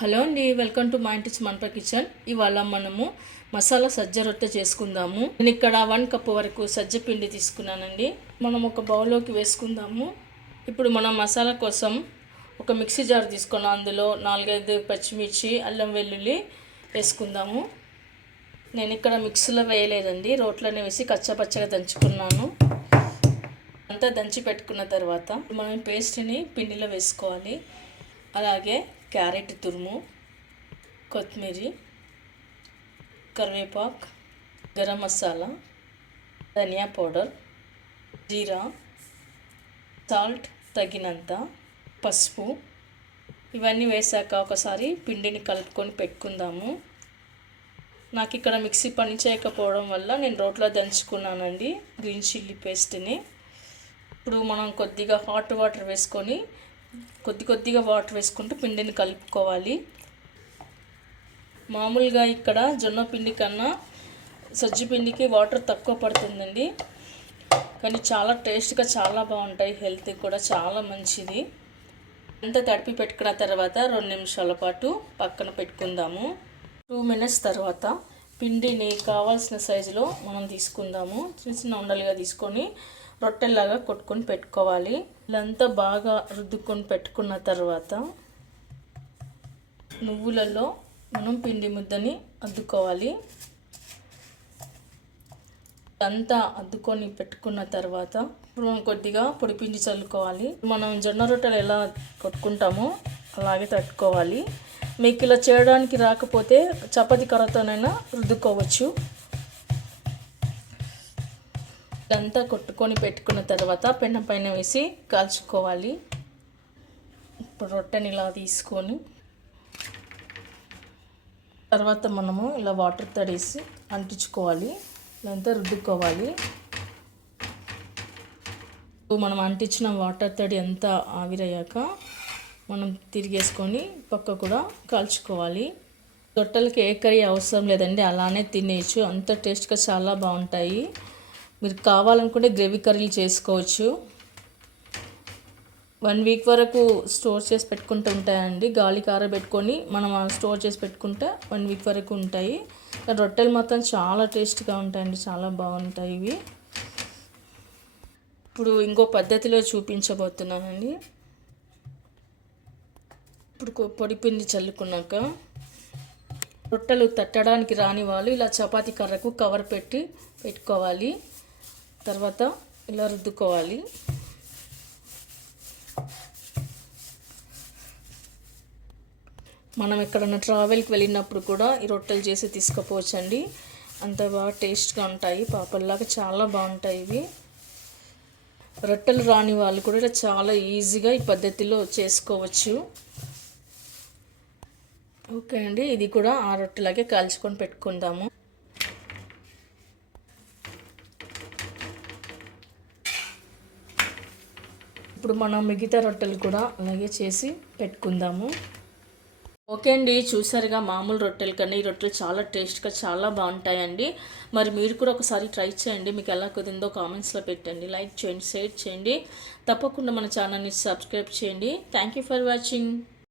Hello అండి, welcome to మా ఇంటి మంట కిచెన్. ఇవాళ మనము మసాలా సజ్జ రొట్టె చేసుకుందాము. నేను ఇక్కడ 1 కప్ వరకు సజ్జ పిండి తీసుకున్నానండి. మనం ఒక బౌల్లోకి వేసుకుందాము. ఇప్పుడు మనం మసాలా కోసం ఒక మిక్సీ జార్ తీసుకున్నాం. అందులో 4-5 పచ్చిమిర్చి, అల్లం వెల్లుల్లి వేసుకుందాము. నేను ఇక్కడ మిక్సీలో వేయలేదండి, రోట్లోనే వేసి కచ్చాపచ్చగా దంచుకున్నాను. అంతా దంచి పెట్టుకున్న తర్వాత మనం పేస్ట్ని పిండిలో వేసుకోవాలి. అలాగే క్యారెట్ తురుము, కొత్తిమీర, కరివేపాకు, గరం మసాలా, ధనియా పౌడర్, జీరా, సాల్ట్ తగినంత, పసుపు ఇవన్నీ వేసాక ఒకసారి పిండిని కలుపుకొని పెట్టుకుందాము. నాకు ఇక్కడ మిక్సీ పని చేయకపోవడం వల్ల నేను రోట్లో దంచుకున్నానండి గ్రీన్ చిల్లీ పేస్ట్ని. ఇప్పుడు మనం కొద్దిగా హాట్ వాటర్ వేసుకొని కొద్దిగా వాటర్ వేసుకుంటూ పిండిని కలుపుకోవాలి. మామూలుగా ఇక్కడ జొన్న పిండి కన్నా సజ్జ పిండికి వాటర్ తక్కువ పడుతుందండి, కానీ చాలా టేస్ట్గా చాలా బాగుంటాయి, హెల్త్ కూడా చాలా మంచిది. అంతా తడిపి పెట్టుకున్న తర్వాత 2 నిమిషాల పాటు పక్కన పెట్టుకుందాము. 2 మినిట్స్ తర్వాత పిండిని కావాల్సిన సైజులో మనం తీసుకుందాము. చిన్న ఉండలుగా తీసుకొని రొట్టెల్లాగా కొట్టుకొని పెట్టుకోవాలి. ఇదంతా బాగా రుద్దుకొని పెట్టుకున్న తర్వాత నువ్వులలో మనం పిండి ముద్దని అద్దుకోవాలి. అంతా అద్దుకొని పెట్టుకున్న తర్వాత ఇప్పుడు కొద్దిగా పొడిపిండి చల్లుకోవాలి. మనం జొన్న రొట్టెలు ఎలా కొట్టుకుంటామో అలాగే తట్టుకోవాలి. మీకు ఇలా చేయడానికి రాకపోతే చపాతీ కర్రతోనైనా రుద్దుకోవచ్చు. ఇదంతా కొట్టుకొని పెట్టుకున్న తర్వాత పెనం పైన వేసి కాల్చుకోవాలి. ఇప్పుడు రొట్టెని ఇలా తీసుకొని తర్వాత మనము ఇలా వాటర్ తడేసి అంటించుకోవాలి. ఇదంతా రుద్దుకోవాలి. మనం అంటించిన వాటర్ తడి అంతా ఆవిరయ్యాక మనం తిరిగేసుకొని పక్క కూడా కాల్చుకోవాలి. రొట్టెలకి ఏ కర్రీ అవసరం లేదండి, అలానే తినేయచ్చు. అంత టేస్ట్గా చాలా బాగుంటాయి. మీరు కావాలనుకుంటే గ్రేవీ కర్రీలు చేసుకోవచ్చు. 1 వీక్ వరకు స్టోర్ చేసి పెట్టుకుంటూ ఉంటాయండి. గాలి కారబెట్టుకొని మనం స్టోర్ చేసి పెట్టుకుంటే 1 వీక్ వరకు ఉంటాయి. రొట్టెలు మాత్రం చాలా టేస్ట్గా ఉంటాయండి, చాలా బాగుంటాయి ఇవి. ఇప్పుడు ఇంకో పద్ధతిలో చూపించబోతున్నానండి. ఇప్పుడు పొడిపిండి చల్లుకున్నాక రొట్టెలు తట్టడానికి రాని వాళ్ళు ఇలా చపాతీ కర్రకు కవర్ పెట్టుకోవాలి. తర్వాత ఇలా రుద్దుకోవాలి. మనం ఎక్కడన్నా ట్రావెల్కి వెళ్ళినప్పుడు కూడా ఈ రొట్టెలు చేసి తీసుకుపోవచ్చండి. అంత బాగా టేస్ట్గా ఉంటాయి, పాపల్లాగా చాలా బాగుంటాయి ఇవి. రొట్టెలు రాని వాళ్ళు కూడా చాలా ఈజీగా ఈ పద్ధతిలో చేసుకోవచ్చు. ఓకే అండి, ఇది కూడా ఆ రొట్టెలాగే కాల్చుకొని పెట్టుకుందాము. ఇప్పుడు మనం మిగతా రొట్టెలు కూడా అలాగే చేసి పెట్టుకుందాము. ఓకే అండి, చూసారుగా మామూలు రొట్టెల కన్నా ఈ రొట్టెలు చాలా టేస్ట్గా చాలా బాగుంటాయండి. మరి మీరు కూడా ఒకసారి ట్రై చేయండి. మీకు ఎలా కుదిరిందో కామెంట్స్లో పెట్టండి. లైక్ చేయండి, షేర్ చేయండి. తప్పకుండా మన ఛానల్ని సబ్స్క్రైబ్ చేయండి. Thank you for watching.